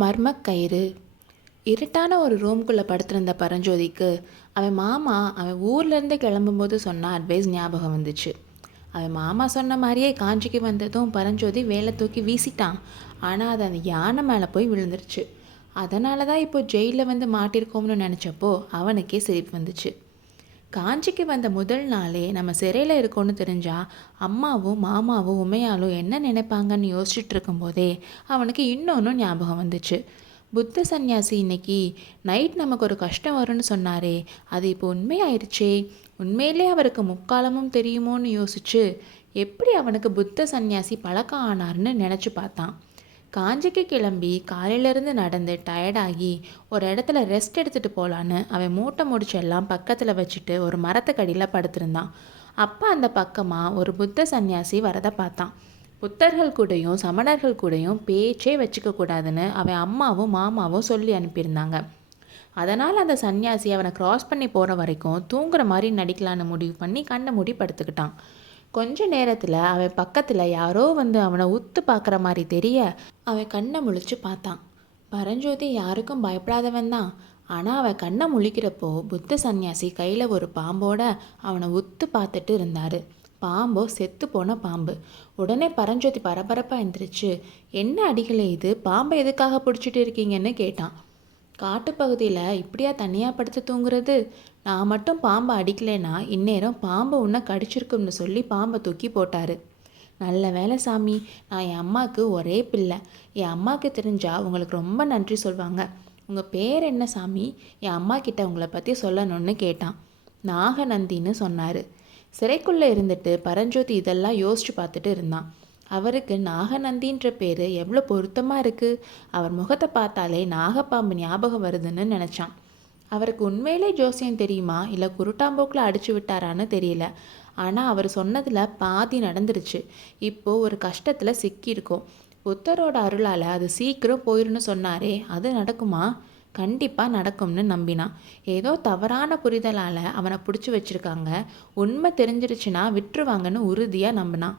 மர்மக்கயிறு. இருட்டான ஒரு ரூம்குள்ளே படுத்திருந்த பரஞ்சோதிக்கு அவன் மாமா அவன் ஊர்லேருந்து கிளம்பும்போது சொன்ன அட்வைஸ் ஞாபகம் வந்துச்சு. அவன் மாமா சொன்ன மாதிரியே காஞ்சிக்கு வந்ததும் பரஞ்சோதி வேலை தூக்கி வீசிட்டான். ஆனால் அது அந்த யானை மேலே போய் விழுந்துருச்சு. அதனால தான் இப்போ ஜெயிலில் வந்து மாட்டிருக்கோம்னு நினச்சப்போ அவனுக்கே சிரிப்பு வந்துச்சு. காஞ்சிக்கு வந்த முதல் நாளே நம்ம சிறையில் இருக்கோன்னு தெரிஞ்சா அம்மாவும் மாமாவும் உமையாலும் என்ன நினைப்பாங்கன்னு யோசிச்சுட்டு இருக்கும்போதே அவனுக்கு இன்னொன்று ஞாபகம் வந்துச்சு. புத்த சந்நியாசி இன்னைக்கு நைட் நமக்கு ஒரு கஷ்டம் வரும்னு சொன்னாரே, அது இப்போ உண்மையாயிருச்சே. உண்மையிலே அவருக்கு முக்காலமும் தெரியுமோன்னு யோசிச்சு எப்படி அவனுக்கு புத்த சந்நியாசி பழக்கம் ஆனார்னு நினச்சி பார்த்தான். காஞ்சிக்கு கிளம்பி காலையிலேருந்து நடந்து டயர்டாகி ஒரு இடத்துல ரெஸ்ட் எடுத்துகிட்டு போகலான்னு அவன் மூட்டை முடிச்செல்லாம் பக்கத்தில் வச்சுட்டு ஒரு மரத்துக்கடியில் படுத்திருந்தான். அப்போ அந்த பக்கமாக ஒரு புத்த சந்நியாசி வரதை பார்த்தான். புத்தர்கள் கூடயும் சமணர்கள் கூடயும் பேச்சே வச்சுக்க கூடாதுன்னு அவன் அம்மாவும் மாமாவும் சொல்லி அனுப்பியிருந்தாங்க. அதனால் அந்த சன்னியாசி அவனை க்ராஸ் பண்ணி போகிற வரைக்கும் தூங்குற மாதிரி நடிக்கலான்னு முடிவு பண்ணி கண்ணை மூடி படுத்துக்கிட்டான். கொஞ்ச நேரத்தில் அவன் பக்கத்தில் யாரோ வந்து அவனை உத்து பார்க்குற மாதிரி தெரிய அவன் கண்ணை முழிச்சு பார்த்தான். பரஞ்சோதி யாருக்கும் பயப்படாதவன் தான். ஆனால் அவன் கண்ணை முழிக்கிறப்போ புத்த சந்நியாசி கையில் ஒரு பாம்போட அவனை உத்து பார்த்துட்டு இருந்தார். பாம்போ செத்து போன பாம்பு. உடனே பரஞ்சோதி பரபரப்பாக எழுந்திரிச்சு, என்ன அடிகளே இது, பாம்பை எதுக்காக பிடிச்சிட்டு இருக்கீங்கன்னு கேட்டான். காட்டுப்பகுதியில் இப்படியா தனியாக படுத்து தூங்குறது? நான் மட்டும் பாம்பை அடிக்கலைன்னா இந்நேரம் பாம்பை உன்னை கடிச்சிருக்கும்னு சொல்லி பாம்பை தூக்கி போட்டார். நல்ல வேலை சாமி, நான் என் அம்மாவுக்கு ஒரே பிள்ளை. என் அம்மாவுக்கு தெரிஞ்சால் உங்களுக்கு ரொம்ப நன்றி சொல்வாங்க. உங்கள் பேர் என்ன சாமி? என் அம்மா கிட்ட உங்களை பற்றி சொல்லணும்னு கேட்டான். நாகநந்தின்னு சொன்னார். சிறைக்குள்ளே இருந்துட்டு பரஞ்சோதி இதெல்லாம் யோசிச்சு பார்த்துட்டு இருந்தான். அவருக்கு நாகநந்தின்ற பேர் எவ்வளோ பொருத்தமாக இருக்குது. அவர் முகத்தை பார்த்தாலே நாகப்பாம்பு ஞாபகம் வருதுன்னு நினச்சான். அவருக்கு உண்மையிலே ஜோசியம் தெரியுமா இல்லை குருட்டாம்போக்கில் அடிச்சு விட்டாரான்னு தெரியல. ஆனால் அவர் சொன்னதில் பாதி நடந்துருச்சு. இப்போது ஒரு கஷ்டத்தில் சிக்கியிருக்கோம். புத்தரோட அருளால் அது சீக்கிரம் போயிடும்னு சொன்னாரே, அது நடக்குமா? கண்டிப்பாக நடக்கும்னு நம்பினான். ஏதோ தவறான புரிதலால் அவனை பிடிச்சி வச்சுருக்காங்க. உண்மை தெரிஞ்சிருச்சுன்னா விட்டுருவாங்கன்னு உறுதியாக நம்பினான்.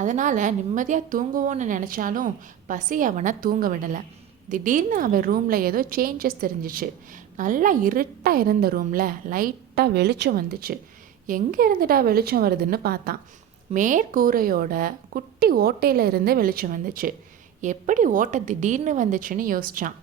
அதனால் நிம்மதியாக தூங்குவோன்னு நினச்சாலும் பசி அவனை தூங்க விடலை. திடீர்னு அவன் ரூமில் ஏதோ சேஞ்சஸ் தெரிஞ்சிச்சு. நல்லா இருட்டாக இருந்த ரூமில் லைட்டாக வெளிச்சம் வந்துச்சு. எங்கே இருந்துட்டா வெளிச்சம் வருதுன்னு பார்த்தான். மேற்கூரையோட குட்டி ஓட்டையில் இருந்து வெளிச்சம் வந்துச்சு. எப்படி ஓட்டை திடீர்னு வந்துச்சுன்னு யோசித்தான்.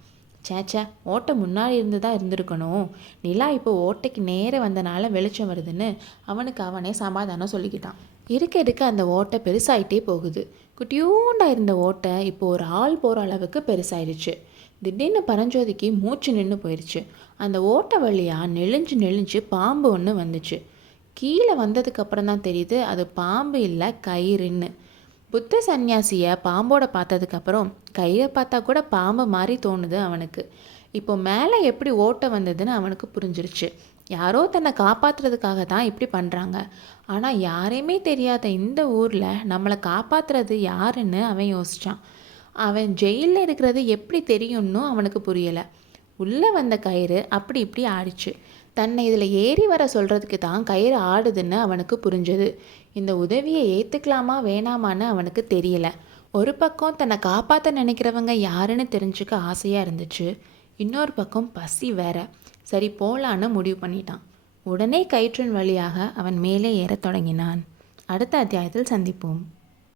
சேச்சா, ஓட்டை முன்னாடி இருந்து தான் இருந்திருக்கணும். நிலா இப்போ ஓட்டைக்கு நேராக வந்தனால வெளிச்சம் வருதுன்னு அவனுக்கு அவனே சமாதானம் சொல்லிக்கிட்டான். இருக்க அந்த ஓட்டை பெருசாகிட்டே போகுது. குட்டியூண்டாக இருந்த ஓட்டை இப்போ ஒரு ஆள் போகிற அளவுக்கு பெருசாயிடுச்சு. திடீர்னு பரஞ்சோதிக்கு மூச்சு நின்று போயிடுச்சு. அந்த ஓட்டை வழியாக நெளிஞ்சு பாம்பு ஒன்று வந்துச்சு. கீழே வந்ததுக்கப்புறம் தான் தெரியுது அது பாம்பு இல்லை, கயிறுன்னு. புத்த சந்நியாசியை பாம்போட பார்த்ததுக்கப்புறம் கயிறை பார்த்தா கூட பாம்பு மாதிரி தோணுது அவனுக்கு. இப்போ மேலே எப்படி ஓட்டை வந்ததுன்னு அவனுக்கு புரிஞ்சிருச்சு. யாரோ தன்னை காப்பாற்றுறதுக்காக தான் இப்படி பண்ணுறாங்க. ஆனால் யாரையுமே தெரியாத இந்த ஊரில் நம்மளை காப்பாற்றுறது யாருன்னு அவன் யோசித்தான். அவன் ஜெயிலில் இருக்கிறது எப்படி தெரியும்னு அவனுக்கு புரியலை. உள்ளே வந்த கயிறு அப்படி இப்படி ஆடிச்சு. தன்னை இதில் ஏறி வர சொல்கிறதுக்கு தான் கயிறு ஆடுதுன்னு அவனுக்கு புரிஞ்சது. இந்த உதவியை ஏற்றுக்கலாமா வேணாமான்னு அவனுக்கு தெரியலை. ஒரு பக்கம் தன்னை காப்பாற்ற நினைக்கிறவங்க யாருன்னு தெரிஞ்சுக்க ஆசையாக இருந்துச்சு. இன்னொரு பக்கம் பசி வேற. சரி போகலான்னு முடிவு பண்ணிட்டான். உடனே கயிற்றின் வழியாக அவன் மேலே ஏறத் தொடங்கினான். அடுத்த அத்தியாயத்தில் சந்திப்போம்.